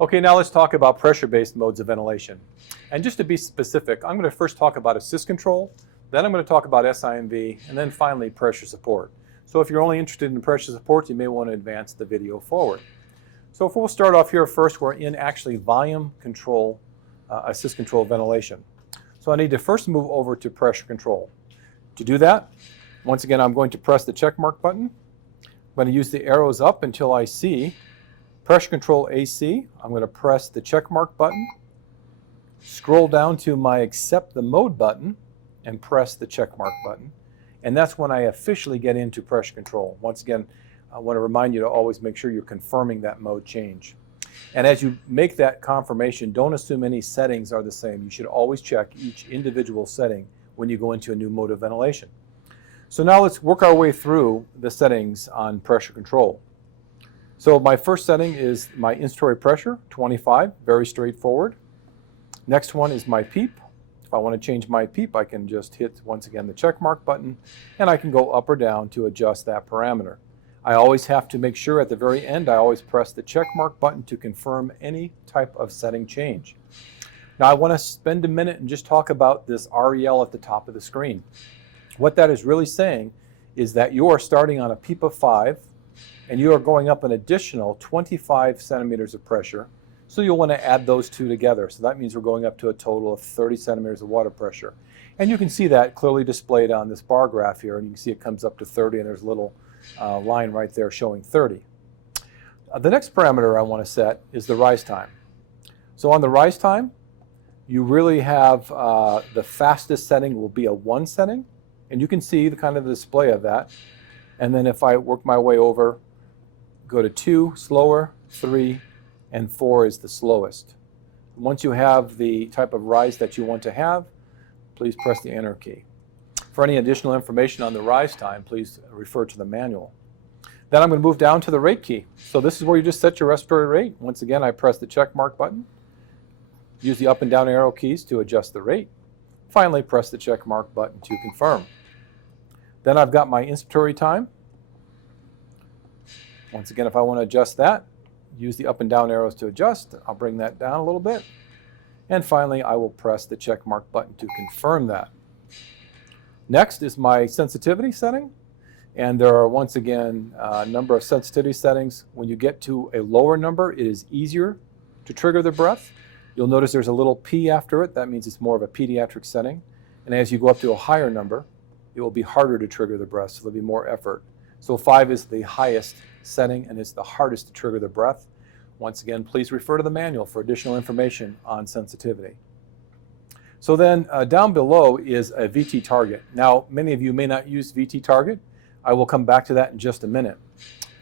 Okay, now let's talk about pressure-based modes of ventilation. And just to be specific, I'm going to first talk about assist control, then I'm going to talk about SIMV, and then finally pressure support. So if you're only interested in pressure support, you may want to advance the video forward. So if we'll start off here first, we're in actually volume control, assist control ventilation. So I need to first move over to pressure control. To do that, once again, I'm going to press the check mark button. I'm going to use the arrows up until I see pressure control AC. I'm going to press the check mark button, scroll down to my accept the mode button, and press the check mark button. And that's when I officially get into pressure control. Once again, I want to remind you to always make sure you're confirming that mode change. And as you make that confirmation, don't assume any settings are the same. You should always check each individual setting when you go into a new mode of ventilation. So now let's work our way through the settings on pressure control. So my first setting is my inspiratory pressure, 25, very straightforward. Next one is my PEEP. If I want to change my PEEP, I can just hit, once again, the check mark button, and I can go up or down to adjust that parameter. I always have to make sure at the very end, I always press the check mark button to confirm any type of setting change. Now I want to spend a minute and just talk about this REL at the top of the screen. What that is really saying is that you are starting on a PEEP of 5, and you are going up an additional 25 centimeters of pressure. So you'll want to add those two together. So that means we're going up to a total of 30 centimeters of water pressure. And you can see that clearly displayed on this bar graph here. And you can see it comes up to 30, and there's a little line right there showing 30. The next parameter I want to set is the rise time. So on the rise time, you really have the fastest setting will be a 1 setting. And you can see the kind of display of that. And then if I work my way over, go to 2, slower, 3, and 4 is the slowest. Once you have the type of rise that you want to have, please press the enter key. For any additional information on the rise time, please refer to the manual. Then I'm going to move down to the rate key. So this is where you just set your respiratory rate. Once again, I press the check mark button. Use the up and down arrow keys to adjust the rate. Finally, press the check mark button to confirm. Then I've got my inspiratory time. Once again, if I want to adjust that, use the up and down arrows to adjust. I'll bring that down a little bit. And finally, I will press the check mark button to confirm that. Next is my sensitivity setting. And there are, once again, a number of sensitivity settings. When you get to a lower number, it is easier to trigger the breath. You'll notice there's a little P after it. That means it's more of a pediatric setting. And as you go up to a higher number, it will be harder to trigger the breath, so there'll be more effort. So 5 is the highest setting, and it's the hardest to trigger the breath. Once again, please refer to the manual for additional information on sensitivity. So then down below is a VT target. Now, many of you may not use VT target. I will come back to that in just a minute.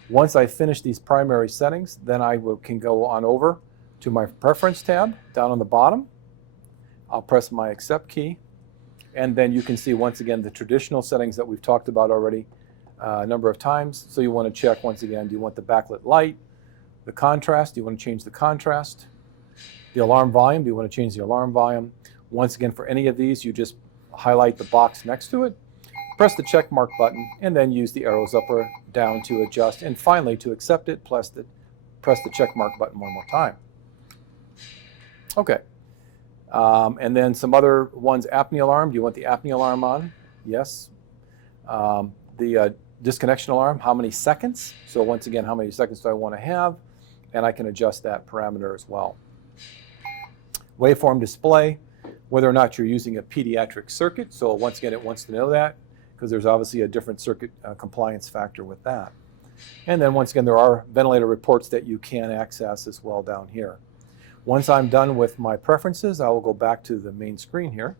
Once I finish these primary settings, then I can go on over to my preference tab down on the bottom. I'll press my accept key, and then you can see once again the traditional settings that we've talked about already a number of times. So you want to check once again, do you want the backlit light, the contrast, do you want to change the contrast, the alarm volume, do you want to change the alarm volume? Once again, for any of these, you just highlight the box next to it, press the check mark button, and then use the arrows up or down to adjust. And finally, to accept it, press the check mark button one more time. Okay. And then some other ones, apnea alarm. Do you want the apnea alarm on? Yes. The disconnection alarm, how many seconds? So once again, how many seconds do I want to have? And I can adjust that parameter as well. Waveform display, whether or not you're using a pediatric circuit. So once again, it wants to know that because there's obviously a different circuit compliance factor with that. And then once again, there are ventilator reports that you can access as well down here. Once I'm done with my preferences, I will go back to the main screen here.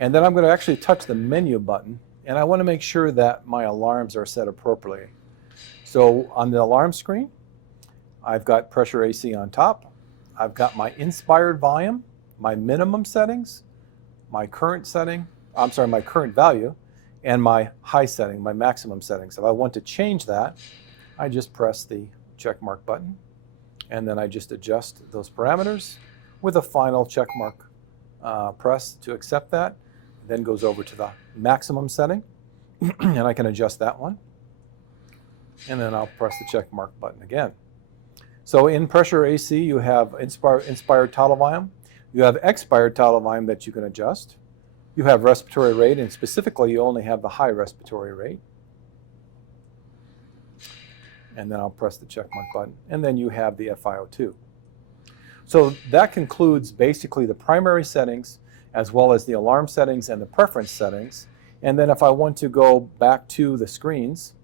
And then I'm going to actually touch the menu button, and I want to make sure that my alarms are set appropriately. So on the alarm screen, I've got pressure AC on top. I've got my inspired volume, my minimum settings, my current value, and my high setting, my maximum settings. If I want to change that, I just press the check mark button, and then I just adjust those parameters with a final check mark press to accept that. Then goes over to the maximum setting, and I can adjust that one. And then I'll press the check mark button again. So in pressure AC, you have inspired tidal volume. You have expired tidal volume that you can adjust. You have respiratory rate, and specifically, you only have the high respiratory rate. And then I'll press the check mark button. And then you have the FiO2. So that concludes basically the primary settings, as well as the alarm settings and the preference settings. And then if I want to go back to the screens,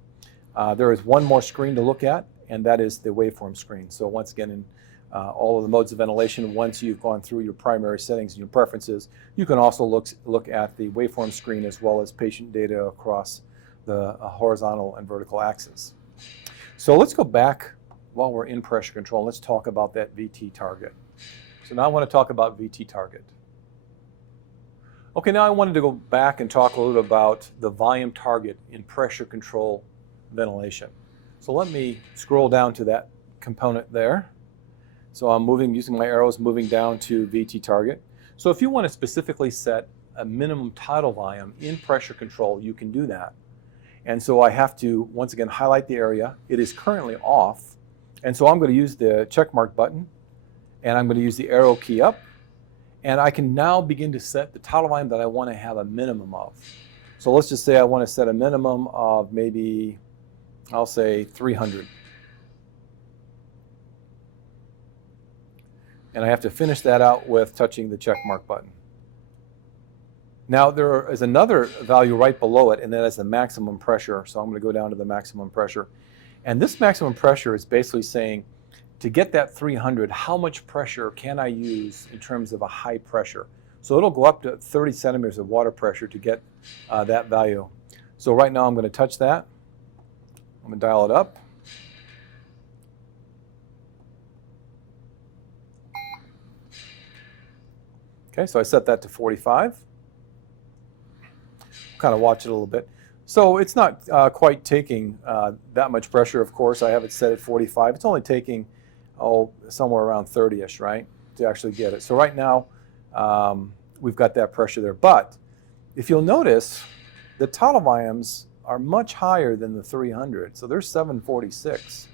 there is one more screen to look at, and that is the waveform screen. So once again, in all of the modes of ventilation, once you've gone through your primary settings and your preferences, you can also look at the waveform screen as well as patient data across the horizontal and vertical axis. So let's go back while we're in pressure control. Let's talk about that VT target. So now I want to talk about VT target. Okay, now I wanted to go back and talk a little about the volume target in pressure control ventilation. So let me scroll down to that component there. So I'm moving, using my arrows, moving down to VT target. So if you want to specifically set a minimum tidal volume in pressure control, you can do that. And so I have to, once again, highlight the area. It is currently off. And so I'm going to use the check mark button, and I'm going to use the arrow key up. And I can now begin to set the tidal volume that I want to have a minimum of. So let's just say I want to set a minimum of maybe, I'll say 300. And I have to finish that out with touching the check mark button. Now there is another value right below it, and that is the maximum pressure. So I'm going to go down to the maximum pressure. And this maximum pressure is basically saying, to get that 300, how much pressure can I use in terms of a high pressure? So it'll go up to 30 centimeters of water pressure to get that value. So right now I'm going to touch that. I'm going to dial it up. Okay, so I set that to 45. Kind of watch it a little bit. So it's not quite taking that much pressure, of course. I have it set at 45. It's only taking, somewhere around 30-ish, right, to actually get it. So right now, we've got that pressure there. But if you'll notice, the tidal volumes are much higher than the 300. So they're 746.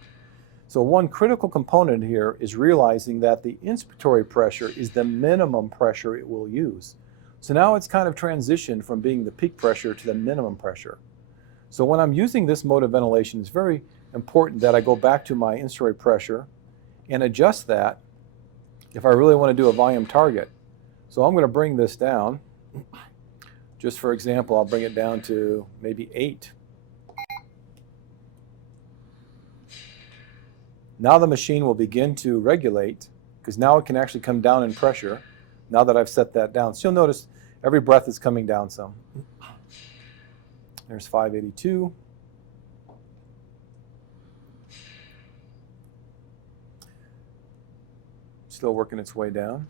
So one critical component here is realizing that the inspiratory pressure is the minimum pressure it will use. So now it's kind of transitioned from being the peak pressure to the minimum pressure. So when I'm using this mode of ventilation, it's very important that I go back to my inspiratory pressure and adjust that if I really want to do a volume target. So I'm going to bring this down. Just for example, I'll bring it down to maybe 8. Now the machine will begin to regulate, because now it can actually come down in pressure now that I've set that down. So you'll notice every breath is coming down some. There's 582. Still working its way down.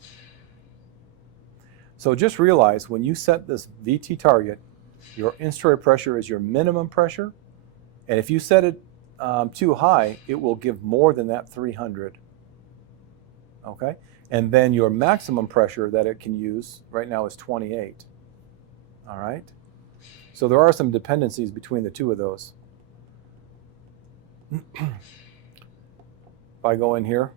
So just realize when you set this VT target, your inspiratory pressure is your minimum pressure. And if you set it too high, it will give more than that 300. Okay? And then your maximum pressure that it can use right now is 28. All right? So there are some dependencies between the two of those. If I go in here,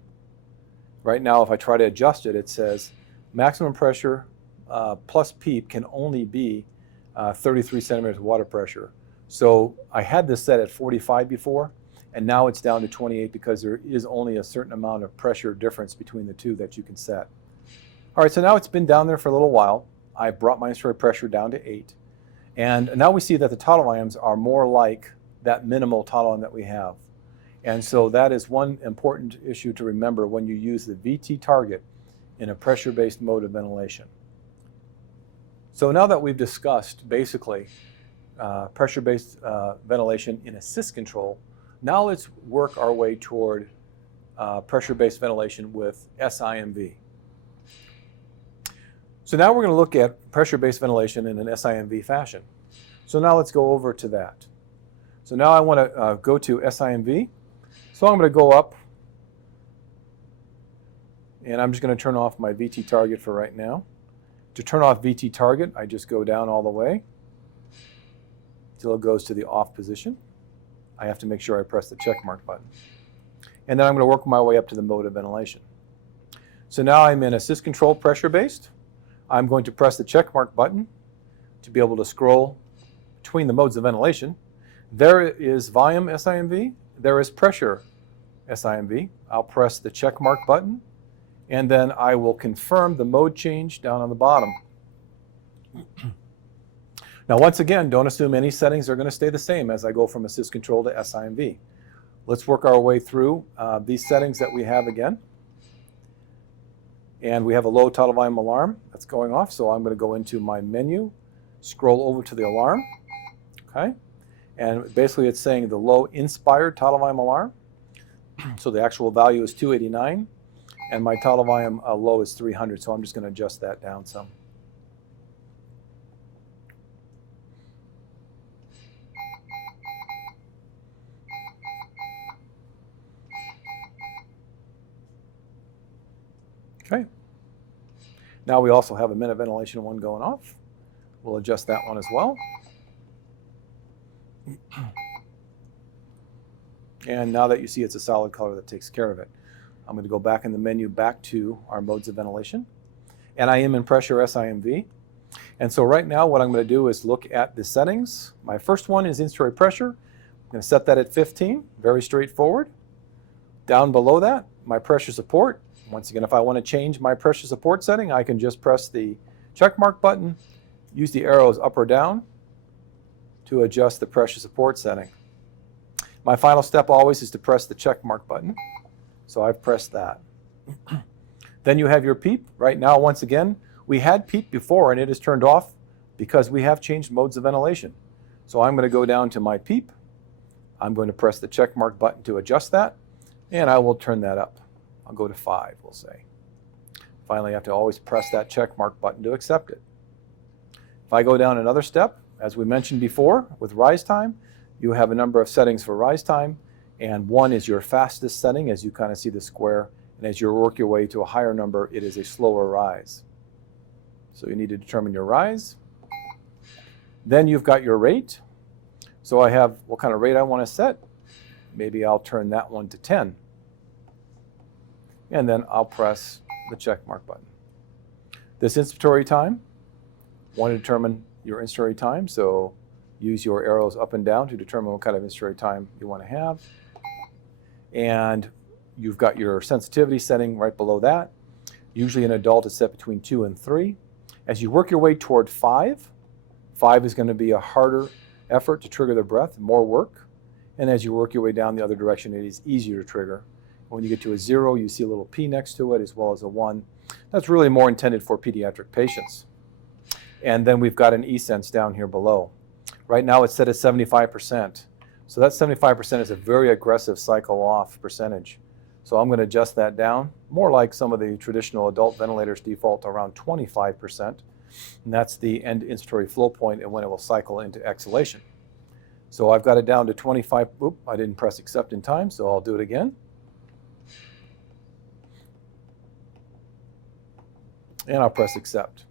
right now if I try to adjust it, it says maximum pressure plus PEEP can only be 33 centimeters of water pressure. So I had this set at 45 before, and now it's down to 28 because there is only a certain amount of pressure difference between the two that you can set. All right, so now it's been down there for a little while. I brought my inspiratory pressure down to 8. And now we see that the tidal volumes are more like that minimal tidal volume that we have. And so that is one important issue to remember when you use the VT target in a pressure-based mode of ventilation. So now that we've discussed basically pressure-based ventilation in assist control, now let's work our way toward pressure-based ventilation with SIMV. So now we're going to look at pressure-based ventilation in an SIMV fashion. So now let's go over to that. So now I want to go to SIMV. So I'm going to go up, and I'm just going to turn off my VT target for right now. To turn off VT target, I just go down all the way until it goes to the off position. I have to make sure I press the check mark button. and then I'm going to work my way up to the mode of ventilation. So now I'm in assist control pressure-based. I'm going to press the check mark button to be able to scroll between the modes of ventilation. There is volume SIMV, there is pressure SIMV. I'll press the check mark button, and then I will confirm the mode change down on the bottom. Now once again, don't assume any settings are going to stay the same as I go from assist control to SIMV. Let's work our way through these settings that we have again. And we have a low tidal volume alarm that's going off, so I'm going to go into my menu, scroll over to the alarm, okay? And basically it's saying the low inspired tidal volume alarm. So the actual value is 289, and my tidal volume low is 300, so I'm just going to adjust that down some. Okay. Now we also have a minute ventilation one going off. We'll adjust that one as well. And now that you see it's a solid color, that takes care of it. I'm going to go back in the menu back to our modes of ventilation. And I am in pressure SIMV. And so right now what I'm going to do is look at the settings. My first one is inspiratory pressure. I'm going to set that at 15, very straightforward. Down below that, my pressure support. Once again, if I want to change my pressure support setting, I can just press the check mark button, use the arrows up or down to adjust the pressure support setting. My final step always is to press the check mark button. So I've pressed that. Then you have your PEEP. Right now, once again, we had PEEP before and it is turned off because we have changed modes of ventilation. So I'm going to go down to my PEEP. I'm going to press the check mark button to adjust that, and I will turn that up. I'll go to 5, we'll say. Finally, I have to always press that check mark button to accept it. If I go down another step, as we mentioned before, with rise time, you have a number of settings for rise time, and 1 is your fastest setting, as you kind of see the square, and as you work your way to a higher number, it is a slower rise. So you need to determine your rise. Then you've got your rate. So I have what kind of rate I want to set. Maybe I'll turn that one to 10. And then I'll press the check mark button. This inspiratory time, want to determine your inspiratory time, so use your arrows up and down to determine what kind of inspiratory time you want to have. And you've got your sensitivity setting right below that. Usually an adult is set between 2 and 3. As you work your way toward 5, 5 is going to be a harder effort to trigger the breath, more work. And as you work your way down the other direction, it is easier to trigger. When you get to a 0, you see a little P next to it, as well as a 1. That's really more intended for pediatric patients. And then we've got an E-sense down here below. Right now it's set at 75%. So that 75% is a very aggressive cycle off percentage. So I'm going to adjust that down, more like some of the traditional adult ventilators default around 25%. And that's the end inspiratory flow point and when it will cycle into exhalation. So I've got it down to 25. Oop, I didn't press accept in time, so I'll do it again. And I'll press accept.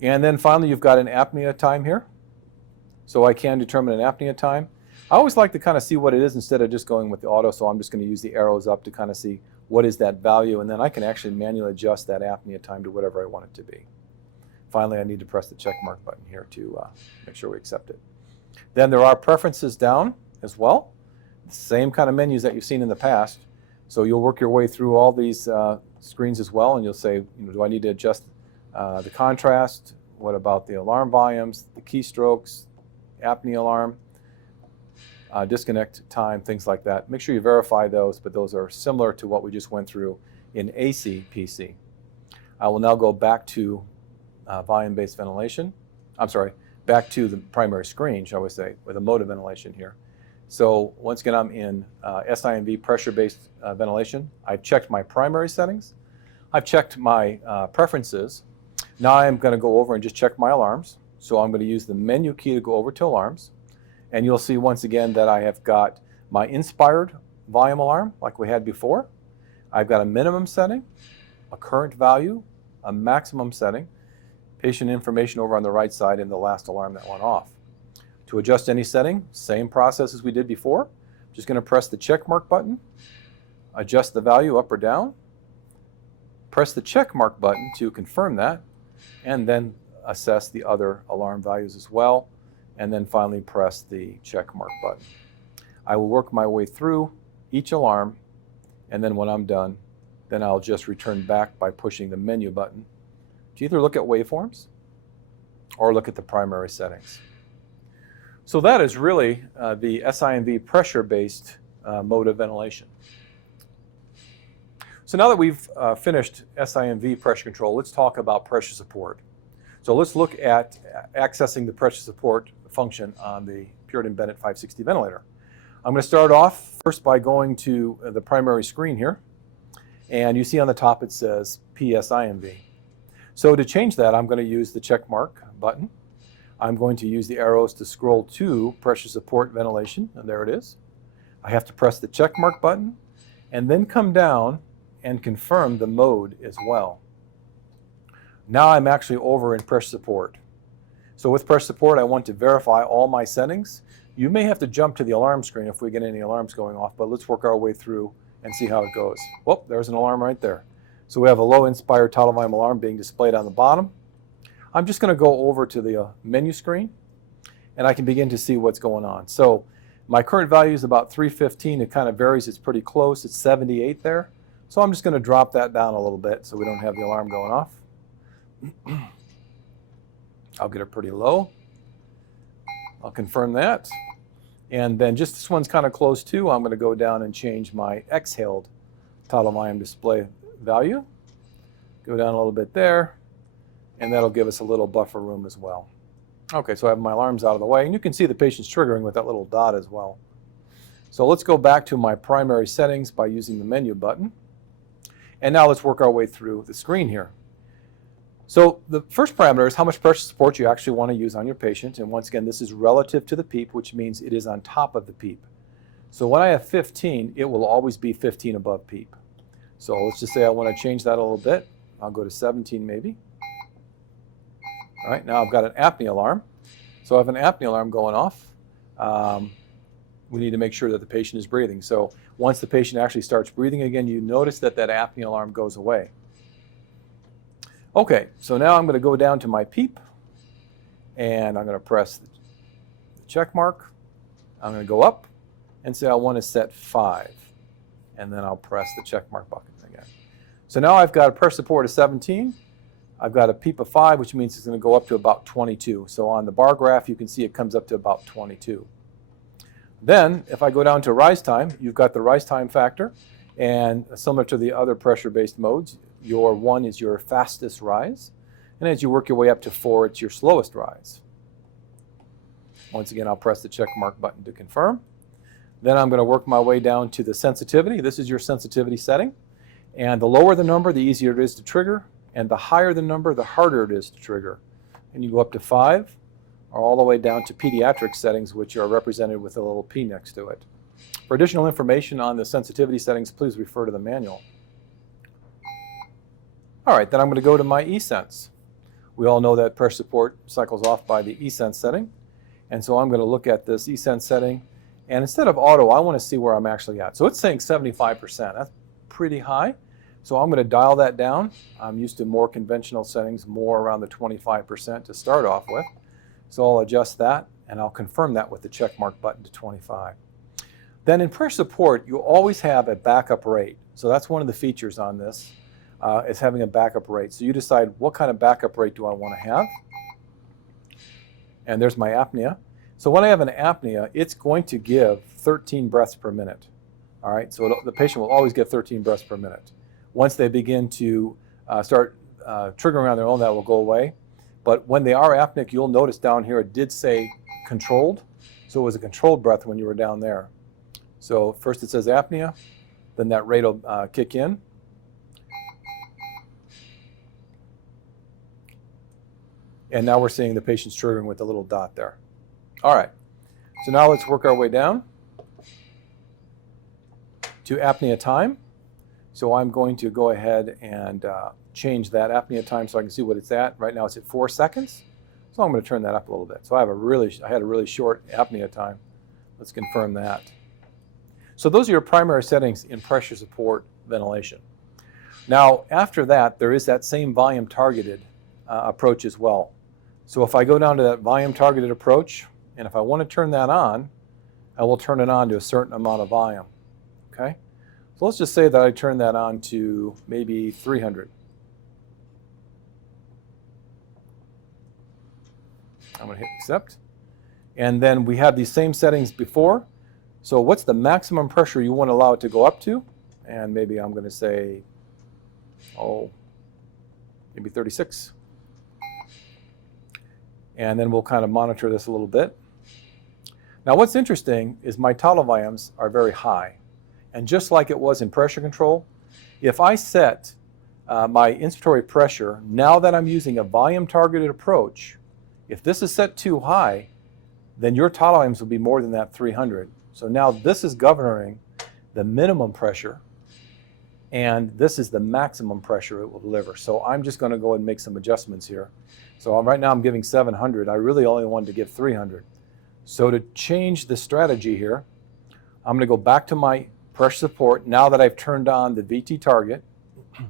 And then finally, you've got an apnea time here. So I can determine an apnea time. I always like to kind of see what it is instead of just going with the auto, so I'm just going to use the arrows up to kind of see what is that value, and then I can actually manually adjust that apnea time to whatever I want it to be. Finally, I need to press the check mark button here to make sure we accept it. Then there are preferences down as well. Same kind of menus that you've seen in the past. So you'll work your way through all these screens as well, and you'll say, do I need to adjust the contrast? What about the alarm volumes, the keystrokes, apnea alarm, disconnect time, things like that. Make sure you verify those, but those are similar to what we just went through in AC PC. I will now go back to volume-based ventilation. I'm sorry, back to the primary screen, shall we say, with a mode of ventilation here. So once again, I'm in SIMV pressure-based ventilation. I've checked my primary settings. I've checked my preferences. Now I'm going to go over and just check my alarms. So I'm going to use the menu key to go over to alarms. And you'll see once again that I have got my inspired volume alarm like we had before. I've got a minimum setting, a current value, a maximum setting, patient information over on the right side, and the last alarm that went off. To adjust any setting, same process as we did before. Just going to press the check mark button, adjust the value up or down, press the check mark button to confirm that, and then assess the other alarm values as well, and then finally press the check mark button. I will work my way through each alarm, and then when I'm done, then I'll just return back by pushing the menu button to either look at waveforms or look at the primary settings. So that is really the SIMV pressure-based mode of ventilation. So now that we've finished SIMV pressure control, let's talk about pressure support. So let's look at accessing the pressure support function on the Puritan Bennett 560 ventilator. I'm going to start off first by going to the primary screen here, and you see on the top it says PSIMV. So to change that, I'm going to use the check mark button. I'm going to use the arrows to scroll to pressure support ventilation, and there it is. I have to press the check mark button and then come down and confirm the mode as well. Now I'm actually over in pressure support. So with pressure support, I want to verify all my settings. You may have to jump to the alarm screen if we get any alarms going off, but let's work our way through and see how it goes. Whoop, there's an alarm right there. So we have a low inspired tidal volume alarm being displayed on the bottom. I'm just going to go over to the menu screen, and I can begin to see what's going on. So my current value is about 315. It kind of varies. It's pretty close. It's 78 there. So I'm just going to drop that down a little bit so we don't have the alarm going off. I'll get it pretty low. I'll confirm that. And then just this one's kind of close too. I'm going to go down and change my exhaled tidal volume display value. Go down a little bit there, and that'll give us a little buffer room as well. Okay, so I have my alarms out of the way, and you can see the patient's triggering with that little dot as well. So let's go back to my primary settings by using the menu button. And now let's work our way through the screen here. So the first parameter is how much pressure support you actually want to use on your patient. And once again, this is relative to the PEEP, which means it is on top of the PEEP. So when I have 15, it will always be 15 above PEEP. So let's just say I want to change that a little bit. I'll go to 17 maybe. All right, now I've got an apnea alarm. So I have an apnea alarm going off. We need to make sure that the patient is breathing. So once the patient actually starts breathing again, you notice that that apnea alarm goes away. Okay, so now I'm going to go down to my PEEP, and I'm going to press the check mark. I'm going to go up and say I want to set 5, and then I'll press the check mark button again. So now I've got a pressure support of 17. I've got a PEEP of 5, which means it's going to go up to about 22. So on the bar graph, you can see it comes up to about 22. Then, if I go down to rise time, you've got the rise time factor, and similar to the other pressure-based modes, your 1 is your fastest rise, and as you work your way up to 4, it's your slowest rise. Once again, I'll press the check mark button to confirm. Then I'm going to work my way down to the sensitivity. This is your sensitivity setting, and the lower the number, the easier it is to trigger, and the higher the number, the harder it is to trigger. And you go up to 5, or all the way down to pediatric settings, which are represented with a little P next to it. For additional information on the sensitivity settings, please refer to the manual. All right, then I'm going to go to my eSense. We all know that pressure support cycles off by the eSense setting. And so I'm going to look at this eSense setting. And instead of auto, I want to see where I'm actually at. So it's saying 75%. That's pretty high. So I'm going to dial that down. I'm used to more conventional settings, more around the 25% to start off with. So I'll adjust that, and I'll confirm that with the check mark button to 25. Then in pressure support, you always have a backup rate. So that's one of the features on this. Is having a backup rate. So you decide what kind of backup rate do I want to have. And there's my apnea. So when I have an apnea, it's going to give 13 breaths per minute. All right, so the patient will always get 13 breaths per minute. Once they begin to start triggering on their own, that will go away. But when they are apneic, you'll notice down here it did say controlled. So it was a controlled breath when you were down there. So first it says apnea, then that rate will kick in. And now we're seeing the patient's triggering with the little dot there. All right, so now let's work our way down to apnea time. So I'm going to go ahead and change that apnea time so I can see what it's at. Right now it's at 4 seconds. So I'm going to turn that up a little bit. So I had a really short apnea time. Let's confirm that. So those are your primary settings in pressure support ventilation. Now, after that, there is that same volume targeted approach as well. So if I go down to that volume targeted approach, and if I want to turn that on, I will turn it on to a certain amount of volume. Okay? So let's just say that I turn that on to maybe 300. I'm going to hit accept. And then we have these same settings before. So what's the maximum pressure you want to allow it to go up to? And maybe I'm going to say, maybe 36. And then we'll kind of monitor this a little bit. Now what's interesting is my tidal volumes are very high. And just like it was in pressure control, if I set my inspiratory pressure, now that I'm using a volume targeted approach, if this is set too high, then your tidal volumes will be more than that 300. So now this is governing the minimum pressure, and this is the maximum pressure it will deliver. So I'm just going to go and make some adjustments here. So right now I'm giving 700. I really only wanted to give 300. So to change the strategy here, I'm going to go back to my pressure support now that I've turned on the VT target, and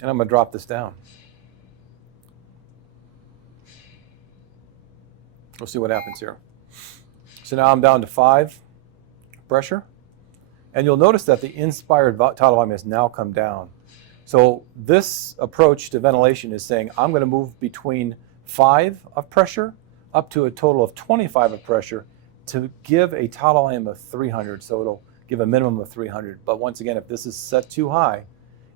I'm going to drop this down. We'll see what happens here. So now I'm down to 5 pressure, and you'll notice that the inspired tidal volume has now come down. So this approach to ventilation is saying I'm going to move between 5 of pressure up to a total of 25 of pressure to give a tidal volume of 300. So it'll give a minimum of 300. But once again, if this is set too high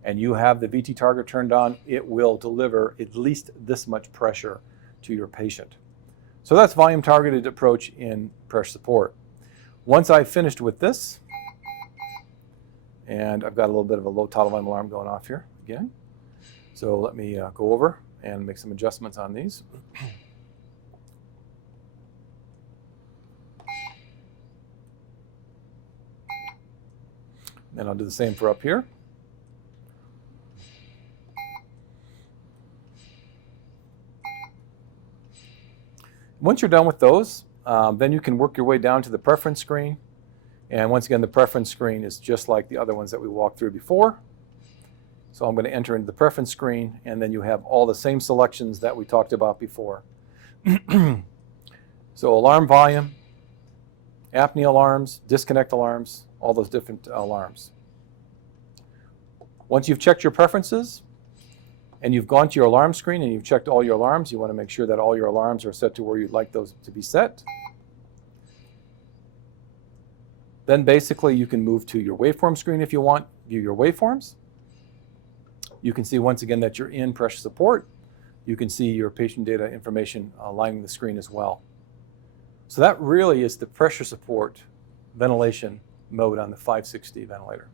and you have the VT target turned on, it will deliver at least this much pressure to your patient. So that's volume targeted approach in pressure support. Once I've finished with this, and I've got a little bit of a low tidal volume alarm going off here again. So let me go over and make some adjustments on these. And I'll do the same for up here. Once you're done with those, then you can work your way down to the preference screen. And once again, the preference screen is just like the other ones that we walked through before. So I'm going to enter into the preference screen, and then you have all the same selections that we talked about before. So alarm volume, apnea alarms, disconnect alarms, all those different alarms. Once you've checked your preferences, and you've gone to your alarm screen and you've checked all your alarms, you want to make sure that all your alarms are set to where you'd like those to be set. Then basically you can move to your waveform screen if you want, view your waveforms. You can see once again that you're in pressure support. You can see your patient data information lining the screen as well. So that really is the pressure support ventilation mode on the 560 ventilator.